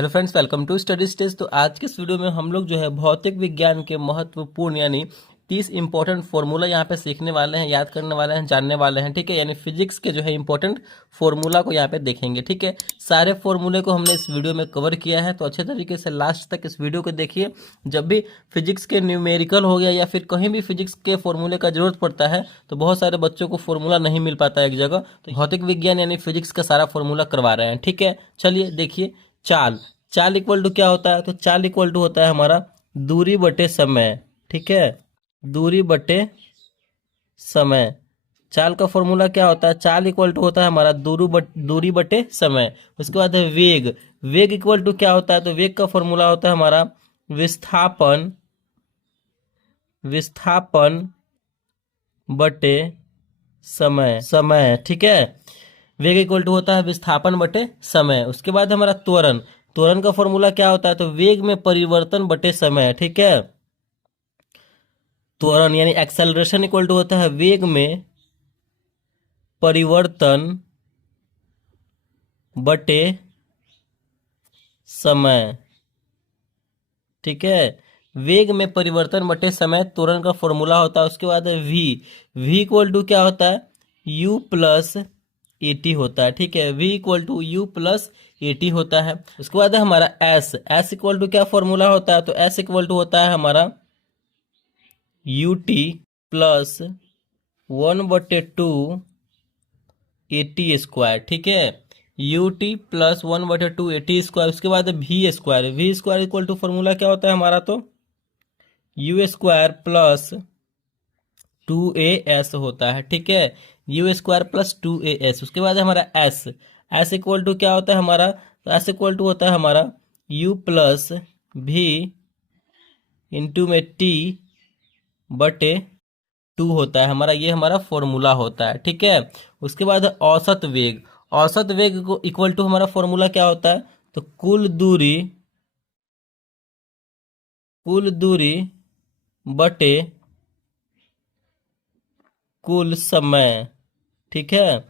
Hello friends, welcome to study stage. तो आज के इस वीडियो में हम लोग जो है भौतिक विज्ञान के महत्वपूर्ण यानी 30 इंपॉर्टेंट फार्मूला यहाँ पे सीखने वाले हैं, याद करने वाले हैं, जानने वाले हैं। ठीक है, यानी फिजिक्स के जो है इंपॉर्टेंट फार्मूला को यहाँ पे देखेंगे। ठीक है, सारे फार्मूले को हमने इस वीडियो में कवर किया है, तो अच्छे तरीके से लास्ट तक इस वीडियो को देखिए। जब भी फिजिक्स के न्यूमेरिकल हो गया या फिर कहीं भी फिजिक्स के फॉर्मूले का जरूरत पड़ता है तो बहुत सारे बच्चों को फॉर्मूला नहीं मिल पाता है एक जगह, तो भौतिक विज्ञान यानी फिजिक्स का सारा फॉर्मूला करवा रहे हैं। ठीक है, चलिए देखिए। चाल चाल इक्वल टू क्या होता है? तो चाल इक्वल टू होता है हमारा दूरी बटे समय। ठीक है, दूरी बटे समय। चाल का फॉर्मूला क्या होता है? चाल इक्वल टू होता है हमारा दूरी बटे समय। उसके बाद है वेग। वेग इक्वल टू क्या होता है? तो वेग का फॉर्मूला होता है हमारा विस्थापन विस्थापन बटे समय। ठीक है, वेग इक्वल टू होता है विस्थापन बटे समय। उसके बाद हमारा त्वरण। त्वरण का फॉर्मूला क्या होता है? तो वेग में परिवर्तन बटे समय। ठीक है, त्वरण यानी एक्सेलरेशन इक्वल टू होता है वेग में परिवर्तन बटे समय। ठीक है, वेग में परिवर्तन बटे समय त्वरण का फॉर्मूला होता है। उसके बाद है वी। वी इक्वल टू क्या होता है? यू प्लस एटी होता है। ठीक है, v equal to u plus a t होता है। उसके बाद है हमारा s। s इक्वल टू क्या फॉर्मूला होता है? तो s इक्वल टू होता है हमारा u t plus 1/2 a t square. ठीक है, u t plus 1/2 a t square. उसके बाद v square. V square equal to formula क्या होता है हमारा? तो यू स्क्वायर प्लस 2as होता है। ठीक है, यू स्क्वायर प्लस 2as। उसके बाद हमारा s। s इक्वल टू क्या होता है हमारा? तो s इक्वल टू होता है हमारा u प्लस v इंटू में t बटे 2 होता है हमारा। ये हमारा फॉर्मूला होता है। ठीक है, उसके बाद है औसत वेग। औसत वेग को इक्वल टू हमारा फॉर्मूला क्या होता है? तो कुल दूरी बटे कुल समय। ठीक है,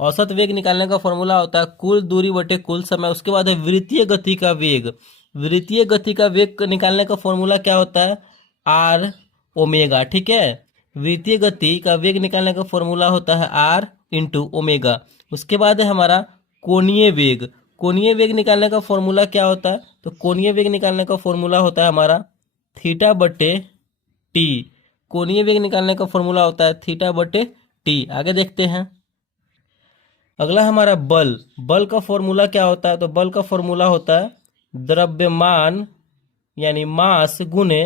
औसत वेग निकालने का फॉर्मूला होता है कुल दूरी बटे कुल समय। उसके बाद है वृत्तीय गति का वेग। वृत्तीय गति का वेग निकालने का फॉर्मूला क्या होता है? R omega. ठीक है, वृत्तीय गति का वेग निकालने का फॉर्मूला होता है आर इंटू ओमेगा। उसके बाद है हमारा कोणीय वेग। कोणीय वेग निकालने का फॉर्मूला क्या होता है? तो कोणीय वेग निकालने का फॉर्मूला होता है हमारा थीटा बटे टी। कोणीय वेग निकालने का फॉर्मूला होता है थीटा बटे टी। आगे देखते हैं। अगला हमारा बल। बल का फॉर्मूला क्या होता है? तो बल का फॉर्मूला होता है द्रव्यमान यानी मास गुने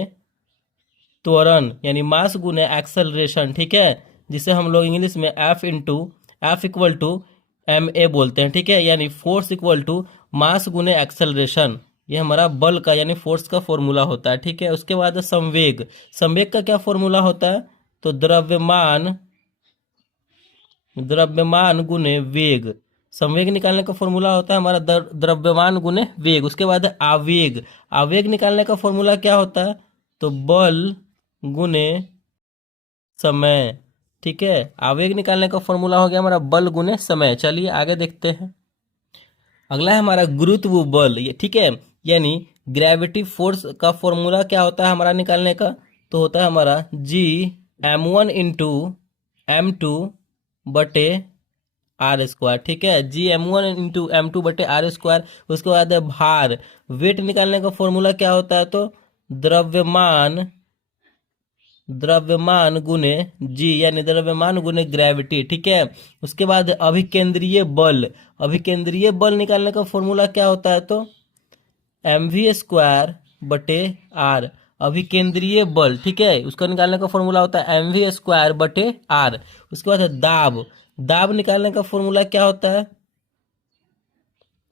त्वरण यानी मास गुने एक्सेलरेशन। ठीक है, जिसे हम लोग इंग्लिश में f equal to m a बोलते हैं। ठीक है, यानी फोर्स इक्वल टू मास गुने एक्सेलरेशन। ये हमारा बल का यानी फोर्स का फॉर्मूला होता है। ठीक है, उसके बाद संवेग। संवेग का क्या फॉर्मूला होता है? तो द्रव्यमान गुने वेग। संवेग निकालने का फॉर्मूला होता है हमारा द्रव्यमान गुने वेग। उसके बाद आवेग। आवेग निकालने का फॉर्मूला क्या होता है? तो बल गुने समय। ठीक है, आवेग निकालने का फॉर्मूला हो गया हमारा बल गुने समय। चलिए आगे देखते हैं। अगला है हमारा गुरुत्व बल। ये ठीक है, यानी ग्रेविटी फोर्स का फॉर्मूला क्या होता है हमारा निकालने का? तो होता है हमारा G m1 इंटू m2 बटे आर स्क्वायर। ठीक है, G m1 इंटू m2 बटे आर स्क्वायर। उसके बाद है भार। वेट निकालने का फॉर्मूला क्या होता है? तो द्रव्यमान गुने जी यानी द्रव्यमान गुने ग्रेविटी। ठीक है, उसके बाद अभिकेंद्रीय बल। अभिकेंद्रीय बल निकालने का फॉर्मूला क्या होता है? तो mv स्क्वायर बटे आर। अभिकेंद्रीय बल। ठीक है, उसका निकालने का फॉर्मूला होता है mv स्क्वायर बटे आर। उसके बाद है दाब। दाब निकालने का फॉर्मूला क्या होता है?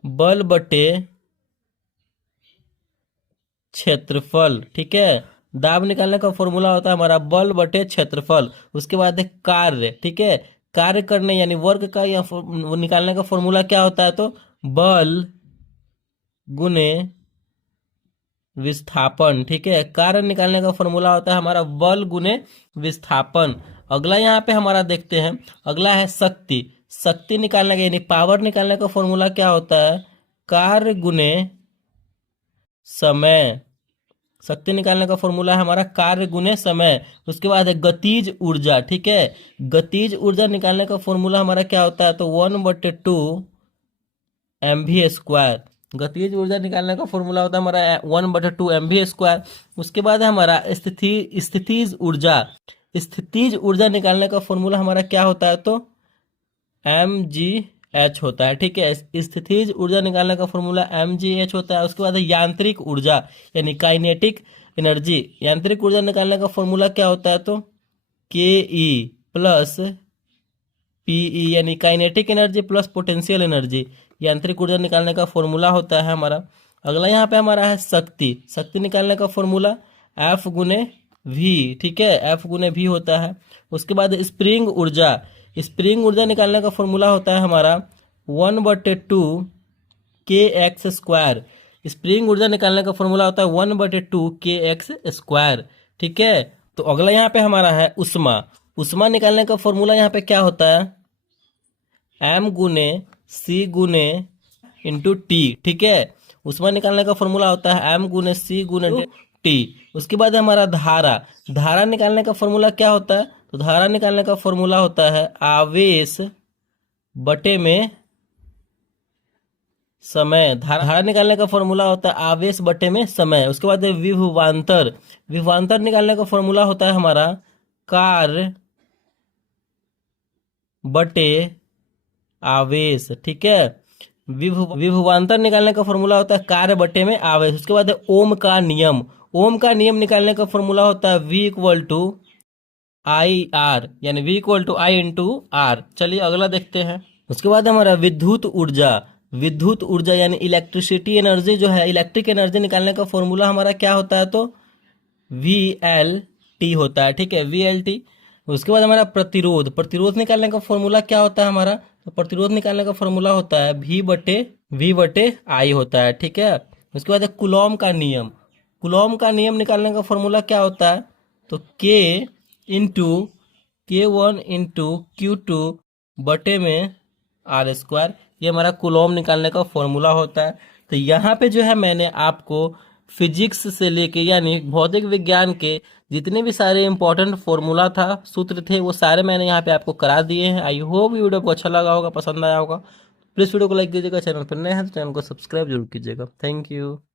बल बटे क्षेत्रफल। ठीक है, दाब निकालने का फॉर्मूला होता है हमारा बल बटे क्षेत्रफल। उसके बाद है कार्य। ठीक है, कार्य करने यानी वर्क का या निकालने का फॉर्मूला क्या होता है? तो बल गुने विस्थापन। ठीक है, कार्य निकालने का फॉर्मूला होता है हमारा बल गुने विस्थापन। अगला यहाँ पे हमारा देखते हैं। अगला है शक्ति। शक्ति निकालने का यानी पावर निकालने का फॉर्मूला क्या होता है? कार्य गुने समय। शक्ति निकालने का फॉर्मूला है हमारा कार्य गुने समय। उसके बाद है गतिज ऊर्जा, ठीक है। गतिज ऊर्जा निकालने का फॉर्मूला हमारा क्या होता है, तो 1/2 mv²। गतिज ऊर्जा निकालने का फॉर्मूला होता है हमारा 1/2 mv²। उसके बाद है हमारा स्थितिज ऊर्जा। स्थितिज ऊर्जा निकालने का फॉर्मूला हमारा क्या होता है, तो mgh होता है, ठीक है। स्थितिज ऊर्जा निकालने का फॉर्मूला mgh होता है। उसके बाद है यांत्रिक ऊर्जा यानी काइनेटिक एनर्जी। यांत्रिक ऊर्जा निकालने का फॉर्मूला क्या होता है, तो ke प्लस पीई यानी kinetic energy plus potential energy. यांत्रिक ऊर्जा निकालने का फॉर्मूला होता है हमारा। अगला यहाँ पे हमारा है शक्ति। शक्ति निकालने का फॉर्मूला F गुने V, ठीक है। F गुने V होता है। उसके बाद स्प्रिंग ऊर्जा। स्प्रिंग ऊर्जा निकालने का फॉर्मूला होता है हमारा 1/2 kx²। स्प्रिंग ऊर्जा निकालने का फॉर्मूला होता है 1/2 kx², ठीक है। तो अगला यहाँ पे हमारा है उष्मा। उष्मा निकालने का फॉर्मूला यहाँ पे क्या होता है, m गुने c गुने इंटू टी, ठीक है। उष्मा निकालने का फॉर्मूला होता है m गुने c गुने टी। उसके बाद हमारा धारा। धारा निकालने का फॉर्मूला क्या होता है, तो धारा निकालने का फॉर्मूला होता है आवेश बटे में समय। धारा निकालने का फॉर्मूला होता है आवेश बटे में समय। उसके बाद विभवांतर। विभवांतर निकालने का फॉर्मूला होता है हमारा कार्य बटे आवेश, ठीक है। विभवांतर निकालने का फॉर्मूला होता है कार्य बटे में आवेश। उसके बाद है ओम का नियम। ओम का नियम निकालने का फॉर्मूला होता है V = IR यानी V = I × R। चलिए अगला देखते हैं। उसके बाद हमारा विद्युत ऊर्जा। विद्युत ऊर्जा यानी इलेक्ट्रिसिटी एनर्जी जो है, इलेक्ट्रिक एनर्जी निकालने का फॉर्मूला हमारा क्या होता है, तो VLT होता है, ठीक है। VLT। उसके बाद हमारा प्रतिरोध। प्रतिरोध निकालने का फॉर्मूला क्या होता है हमारा, तो प्रतिरोध निकालने का फॉर्मूला होता है V/I होता है, ठीक है। उसके बाद है कूलॉम का नियम। कूलॉम का नियम निकालने का फॉर्मूला क्या होता है, तो K1 × Q2 बटे में R²। ये हमारा कूलॉम निकालने का फॉर्मूला होता है। तो यहाँ पे जो है मैंने आपको फिजिक्स से लेके यानी भौतिक विज्ञान के जितने भी सारे इंपॉर्टेंट फॉर्मूला था, सूत्र थे, वो सारे मैंने यहाँ पे आपको करा दिए हैं। आई होप वीडियो को अच्छा लगा होगा, पसंद आया होगा। प्लीज़ वीडियो को लाइक कीजिएगा, चैनल पर नए हैं तो चैनल को सब्सक्राइब जरूर कीजिएगा। Thank you.